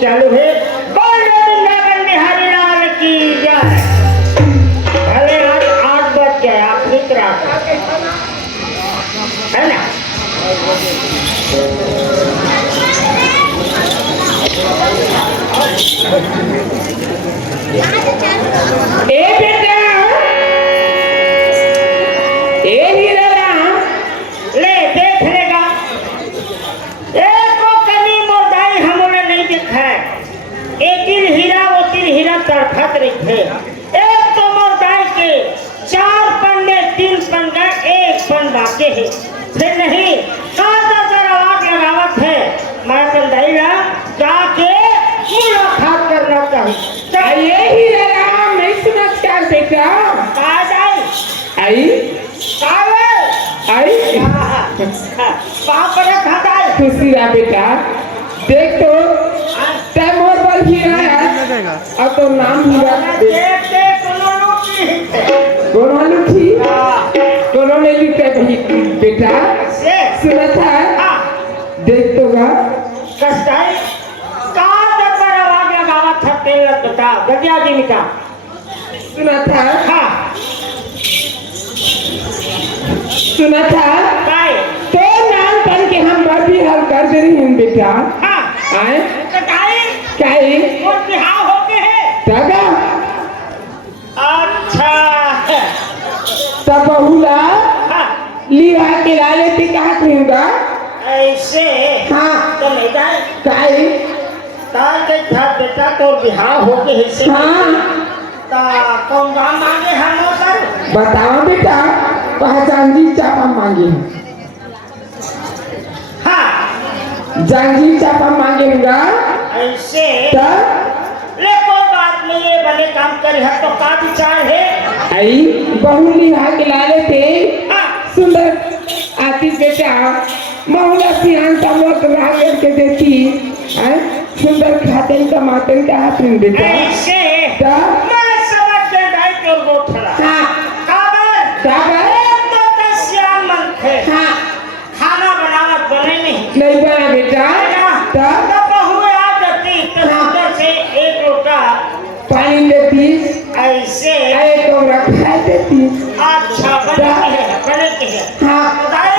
चालू है। बोलो वृंदावन बिहारी लाल की जय। भले आज 8 बज गए, आप ठीक रहा है ना। ए बेटा, ए हीरा राम, ले देख लेगा। एक को कमी मोदाई हमने नहीं देखा है। एक ही हीरा वो तीन हीरा तड़फत रखे। एक तो मोदाई के 4 पन्ने 3 पन्ना 1 पन बाकी है। फिर नहीं ज्यादातर आवाज लगावत है। मैं कंदाई ना जाके मुलाकात करना चाहिए। ये हीरा राम नहीं सुना क्या बेटा? आई आई पाप रखा दाई खुशी रहा बेटा। देख तो टाइम और बल हीरा है और तो नाम हीरा देखते दोनों लुठी दोनों ने लिखे बेटा सुना था। देख तो गा कष्टाई का दरबार आवाज लगावा था। तेल बता गद्या जी का सुना था। हाँ सुना था तो नाम बन के हम भी हल कर दे रही हूँ बेटा। हाँ आए कटाई क्या है वो बिहार होके है दादा। अच्छा तब बहुला हाँ लिवा के लाले पे कहा कहूँगा ऐसे हाँ तो नहीं जाए काई तार के था बेटा तो बिहार होके हिस्से हाँ ता कौन काम मांगे हम सर बताओ बेटा पहचान जी चापा मांगे हाँ जांगी चापा मांगेगा ऐसे तब ले कोई बात नहीं है। भले काम करे है तो का विचार है। आई बहु लिहा के लाले थे हाँ सुंदर आती बेटा महुला सियान का मोट राग के देती हैं सुंदर खाते टमाटर का हाथ में बेटा। ऐसे तब मैं समझ गया ढाई करोड़ गोठड़ा हाँ काबर काबर तो दसियान मन थे हाँ खाना बनावत बने नहीं नहीं बना बेटा। तब तब बहुए आ जाती तो उधर से 1 लोटा पानी लेती ऐसे एक कमरा खा देती। अच्छा बने के है हाँ काई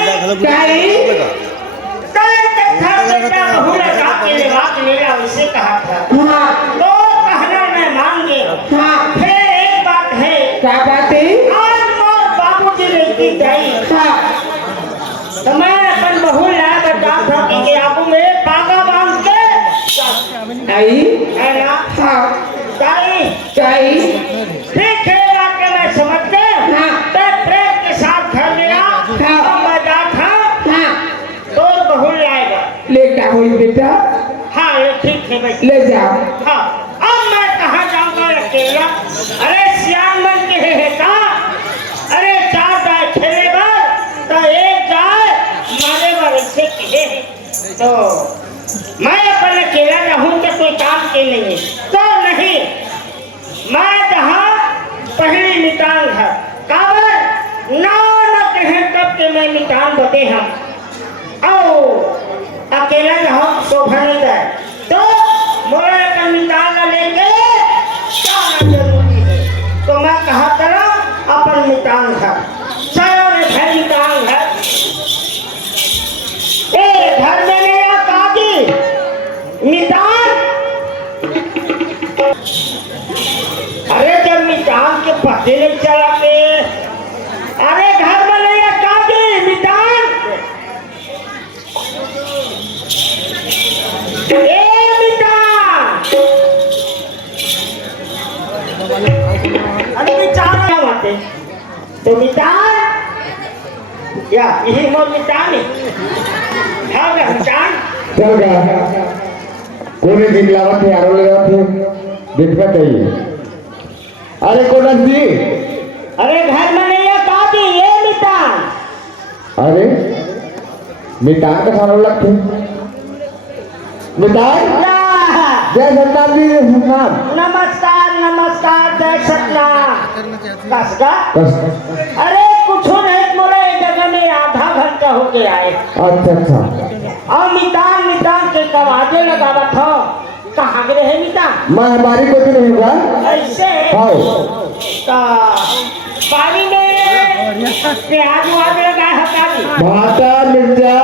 बेटा बहु लगा के लेवा के लेला उसे कहा था। हाँ तो कहना मैं मांगे। हाँ फिर एक बात है क्या बात है आज मोर बाबूजी लेती जाई हाँ तो मैं अपन बहु लाया बता था कि आपको में पागा बांध के आई है ना हाँ ताई काई ठीक है बात के मैं समझ गए। हाँ तो प्रेम के साथ घर गया हाँ मजा था हाँ तो बहु लाएगा। लेकर हुई बेटा हाँ ये ठीक है भाई ले जाओ। हाँ अब मैं कहाँ जाऊंगा अकेला। अरे सियान मन के है का अरे 4 जाए खेले बार तो 1 जाए मारे बार ऐसे कहे तो मैं अपन अकेला रहूं तो कोई काम के नहीं है तो नहीं मैं जहाँ पहली मिटान है काबर ना कहे तब के मैं मिटान बते हम आओ अकेला जहाँ शोभा नहीं जाए तो मोरे अपन मिटान लेके जाना जरूरी है। तो मैं कहा करा अपन मिटान है चलो रे भाई मिटान है। ए घर में मेरा काजी मिटान अरे जब मिटान के पते नहीं चला के अरे घर में मेरा काजी मिटान ए मिटान अरे मिटान क्या बात है तो मिटान या यही मोर मिटान है हाँ क्या मिटान चल गया कोने दिन लावत है आरो लगावत है देखना चाहिए। अरे कोनक जी अरे घर में नहीं है काजी ये मिटान अरे मिटान का खाना लगते मिटान जय सतनाम जी जय सतनाम। नमस्कार नमस्कार जय सतनाम कसगा अरे कुछ नहीं मोरे जगह में आधा घंटा हो गया है। अच्छा अच्छा और मिटान के कवाजे लगावा था कहाँ गए है मीता मैं हमारी को नहीं हुआ ऐसे हाँ का पानी में प्याज वाज लगा है काली भाटा मिर्चा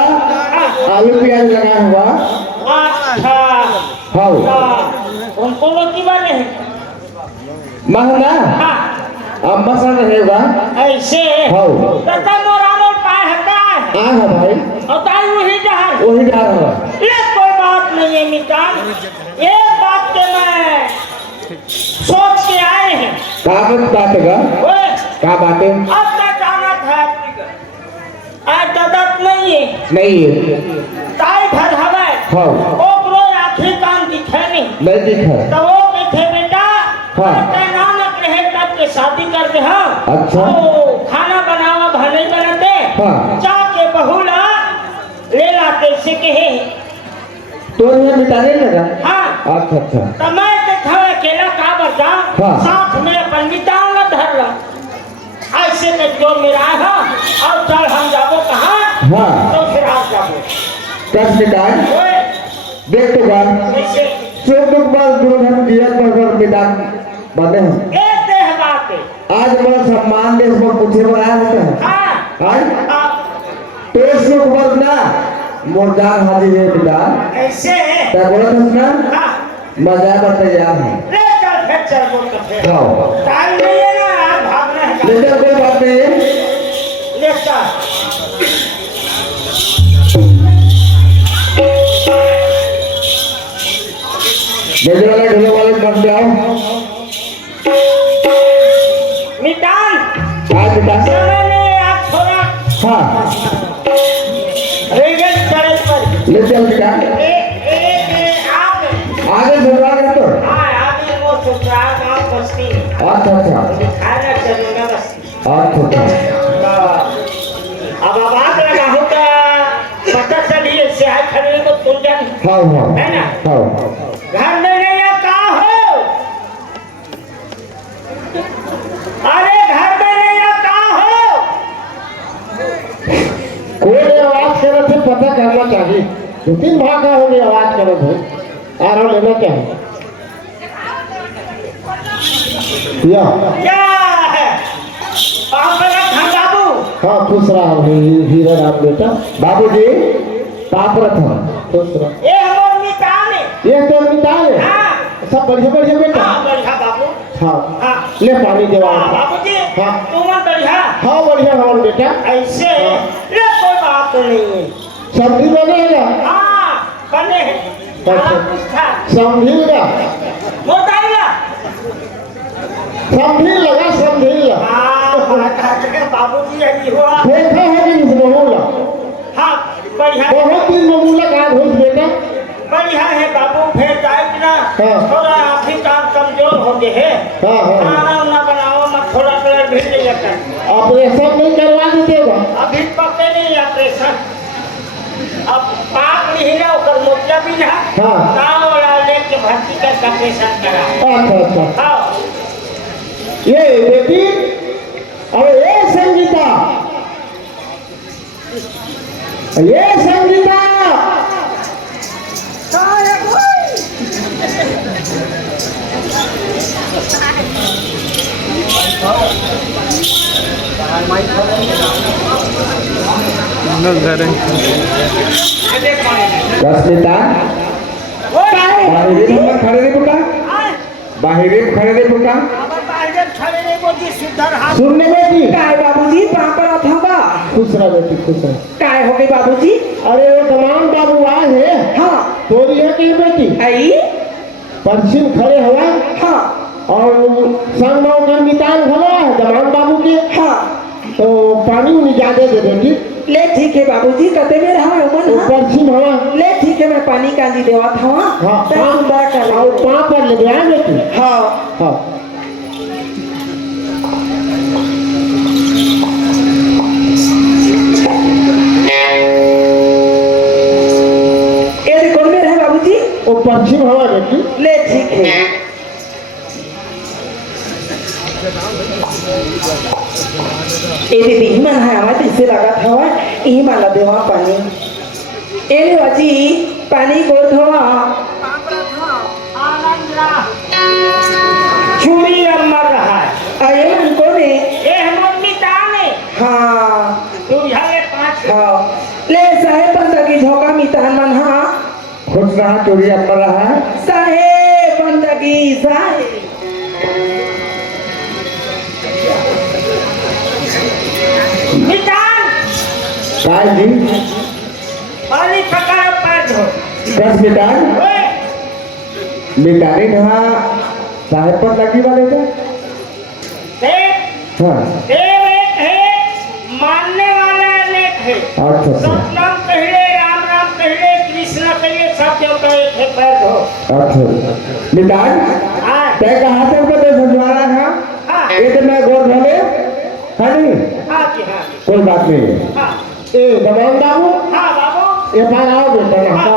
आलू प्याज लगा हुआ अच्छा हाँ उनको लोग की वाले हैं महना हाँ अब मसन रहेगा ऐसे हाँ तथा मोरानो पाए हटा है आ है भाई और ताई वही जहर वही जा रहा ये कोई बात नहीं है मितान एक बात के मैं सोच के आए हैं बात का ओए क्या बातें अब तक जाना था आज ददत नहीं है नहीं है ताई भर हवे हाँ ओ ब्रो आखिर काम दिखे नहीं नहीं दिखा तो वो कहते बेटा हाँ। नानक रहे तब के शादी कर दे हाँ अच्छा। ओ, खाना बनावा भले बनाते हाँ। जाके बहुला ले लाते से कहे तो ये मिटाने लगा हाँ अच्छा अच्छा तो मैं देखा अकेला का बचा हाँ। साथ में अपन मिटान न धर ला ऐसे में जो मेरा है और चल हम जाबो कहाँ हाँ तो फिर आप जाबो कस मिटान ओए देख तो बात ऐसे सुख दुख बात गुरु धर्म दिया पर मिटान बने हैं एक देह बात है आज मैं सम्मान देश पर पूछे बनाया होता है हाँ आज हाँ, तो सुख बरना मोरदार हाजी है मिटान ऐसे क्या बोला था ना हाँ मजा पर तैयार है ले चल फिर चल बोल तो फिर हाँ टाइम नहीं है ना यार भागना है लेकिन कोई बात नहीं है ले चल मेरे वाले ढोले वाले बन जाओ मिटान आज मिटान समय में आज थोड़ा हाँ रेगल चढ़े पर ले चल मिटान ए आगे आगे बढ़वा के तो हाँ आगे वो ससुराल गाँव बस्ती अच्छा अच्छा खाना चलूंगा बस्ती अच्छा अब आवाज लगा होगा पता चली से आए खड़े को तुम जान हाँ हाँ है ना हाँ घर में नहीं आता हो अरे घर में नहीं आता हो कोई आवाज करे थे पता करना चाहिए दो तीन भाग होगी आवाज करे थे आराम लेना क्या है या क्या है आप मेरा घर बाबू हाँ खुश रहा हीरा राम बेटा बाबूजी पाप रखा खुश रहा ये हमारे मितान है ये तो मिटाए हाँ सब बढ़िया बढ़िया बेटा हाँ बढ़िया बाबू हाँ हाँ ले पानी देवा हाँ बाबूजी हाँ। तुम बढ़िया हाँ बढ़िया हमारे बेटा ऐसे ये कोई बात नहीं है सब्जी बनेगा हाँ बने हैं अच्छा। कुछ था समझेगा मोटाइला समझी लगा समझी लगा हाँ बाबूजी यही हुआ देखा है कि इस बहूला हाँ बढ़िया बहुत दिन बहूला का घुस बेटा बढ़िया है बाबू फिर जाए कि ना हाँ। थोड़ा आखिर काम कमजोर हो गए है हाँ हाँ खाना उना बनाओ मत थोड़ा कलर भी ले जाता है ऑपरेशन नहीं करवा दीजिएगा अभी पके नहीं ऑपरेशन अब पाक नहीं ना उकर मोतिया भी ना हाँ। गाँव वाला लेके भर्ती कर ऑपरेशन करा अच्छा अच्छा हाँ ये बेटी अब ये संगीता रश्मिता बाहेर मग खडे दे पुटा बाहेर खडे दे पुटा सुनने बेटी काय बाबूजी पापड़ अथवा खुश रह बेटी खुश रह काय हो गई बाबूजी अरे वो तमाम बाबू आए हैं हाँ तोरी है की बेटी आई पश्चिम खड़े हवा हाँ और संग में मितान खड़ा है तमाम बाबू के हाँ तो पानी उन्हें ज्यादा दे देंगी ले ठीक है बाबूजी कते में रहा उमन तो हाँ? पश्चिम हवा ले ठीक है मैं पानी कांजी देवा था हाँ तब तुम बड़ा कर और पाँव पर ले गया बेटी हाँ हाँ ये कौन में रहे बाबूजी वो पश्चिम हवा बेटी ले ठीक है ये दीदी मन है हमारे इससे लगा था यही माला देवा पानी ये ले बाजी पानी को धोवा चूड़ी अब मर रहा है अरे उनको ने ये हम मम्मी ताने हाँ तू झाले 5 हाँ ले साहेब बंदगी झोंका मितान मन हाँ खुश रहा, चोरी अब कर रहा है। साहेब बंदगी साहेब मितान काय जी पानी पकड़ पैर धो बस मिटान ओए मिटाने कहा साहेब पर लगी वाले थे। देव हाँ देव एक है मानने वाला अनेक है अच्छा सतनाम कहिले राम राम कहिले कृष्ण कहिले सब देवता एक है पैर धो अच्छा मिटान हाँ तय कहा से उनको समझवाना था हाँ ये तो मैं गोद भले हाँ नहीं हाँ जी हाँ कोई बात नहीं। हाँ ए दबाव बाबू हाँ बाबू ये पार आओ बेटा ना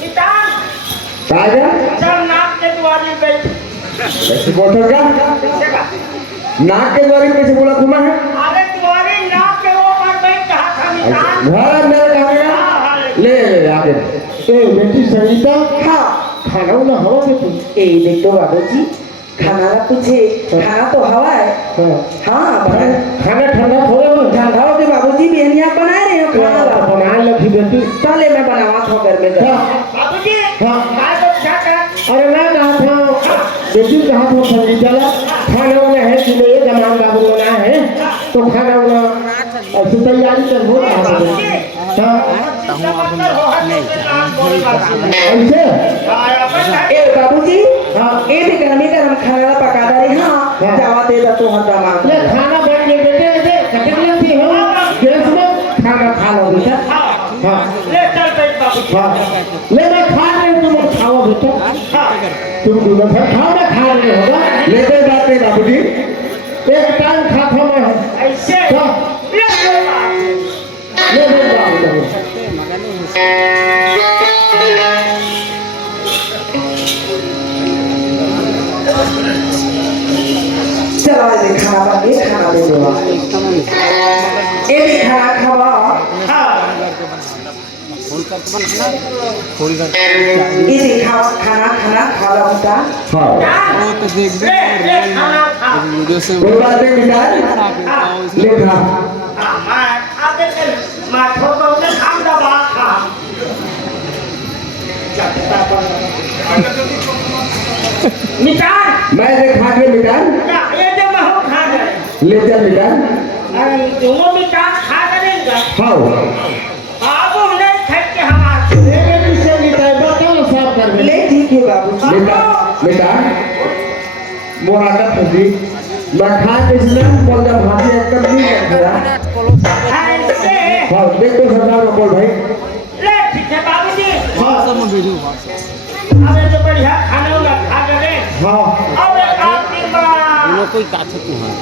मितान राजा सब नाक के द्वारी बैठ कैसे बोल का सेवा नाक के द्वारे कैसे बोला घुमा है अरे तुम्हारी नाक के ऊपर बैठ कहा था मितान घर मेरे कहा हाँ हाँ ले ले आगे ए बेटी सरिता हाँ खाना ना हवा के तू ए देखो बाबूजी खाना ना पूछे खाना तो हवा है हाँ बना खाना ठंडा थोड़ा हो ठंडा हो के बाबूजी बिहनिया बनाए रहे हो खाना ला बना लगी बेटी चले मैं बनावा था घर में जा बाबूजी हाँ। काय तो क्या कर अरे ना कहा था बेटी कहा था सरिता खाना वाला है कि नहीं जमान बाबू बना है तो खाना वाला ऐसी तैयारी कर हो बाबूजी हाँ समझकर हो हट के नाम बोल बाबूजी ऐसे ए बाबूजी हाँ ए भी गरमी गरम खाना पका रहे हाँ हाँ। जावा दे दा तो हम दामाद ले खाना बन गए बेटे ऐसे कटक लगती हो गैस में खाना खा लो बेटा हाँ ले चल बैठ बाबूजी हाँ ले मैं खा रही हूँ तुम खाओ बेटा हाँ तुम दोनों फिर खाओ मैं खा रही होगा ले कोई बात नहीं बाबूजी एक टाइम खाता मैं ऐसे हाँ ले ले बाबू ले ले बाबू चलो ये खाना बन गया खाना दे दो ए भी खाना खावा हाँ ए भी खावा खाना खाना खा लो बेटा हाँ ले ले खाना खा कोई बात नहीं बेटा ले खा हाँ मैं आगे चल मैं ठोकर उसे खाम दबा खा मिटान मैं ले खा के मिटान ये जो मैं हूँ खा गए ले चल मिटान अरे तुम मिटान खा करेंगे खाओ बाबू ने खा के हम आते ले बेटी से मिटाई बताओ ना साफ कर दे ले ठीक है बाबूजी बेटा बेटा मोरा का फसी मैं खा के इसलिए बोल जब भाभी एकदम नहीं करता ऐसे हाँ देख तो सरदार को बोल भाई ले ठीक है बाबूजी हाँ अब ये जो बढ़िया खाना वाला खा करे हाँ अब एक आदमी बड़ा कोई काछ तू हां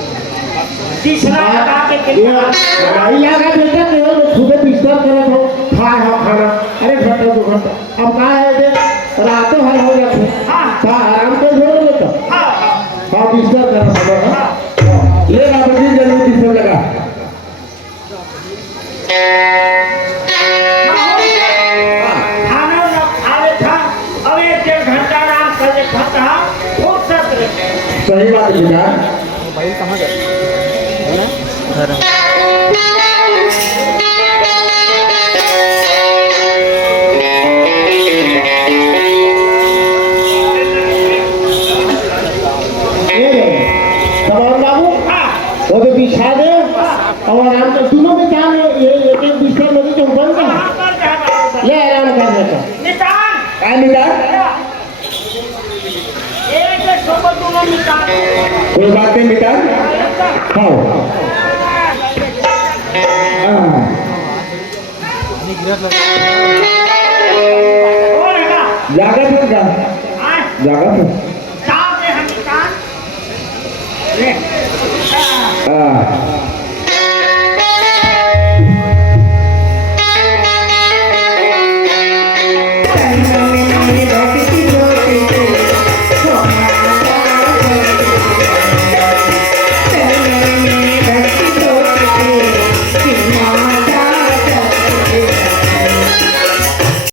तीसरा लगा के ये कितना लड़ाई लगा बेटा केवल सुबह डिस्टर्ब करे तो खाए हो खाना अरे घंटा 2 घंटा अब कहा है दे रातों हल हो गया हाँ हाँ आराम कर दो बेटा हाँ हाँ डिस्टर्ब करा सब हाँ ले बाबूजी जल्दी डिस्टर्ब लगा खाना वाला खा ले था अब 1-1.5 घंटा आराम कर ले खाता फुर्सत रहे सही बात है बेटा भाई कहां गए है ना घर कमान बाबू वो तो बिछा दे और आराम कर दोनों में क्या ये एक बिस्तर में तो बन गया कहाँ पर जाना ले आराम करने का निकाल क्या मिटा एक सोबत दोनों निकाल कोई बात नहीं मिटा खाओ कौन है ना जागा तो क्या हाँ जागा तो चाप दे हम निकाल ले हाँ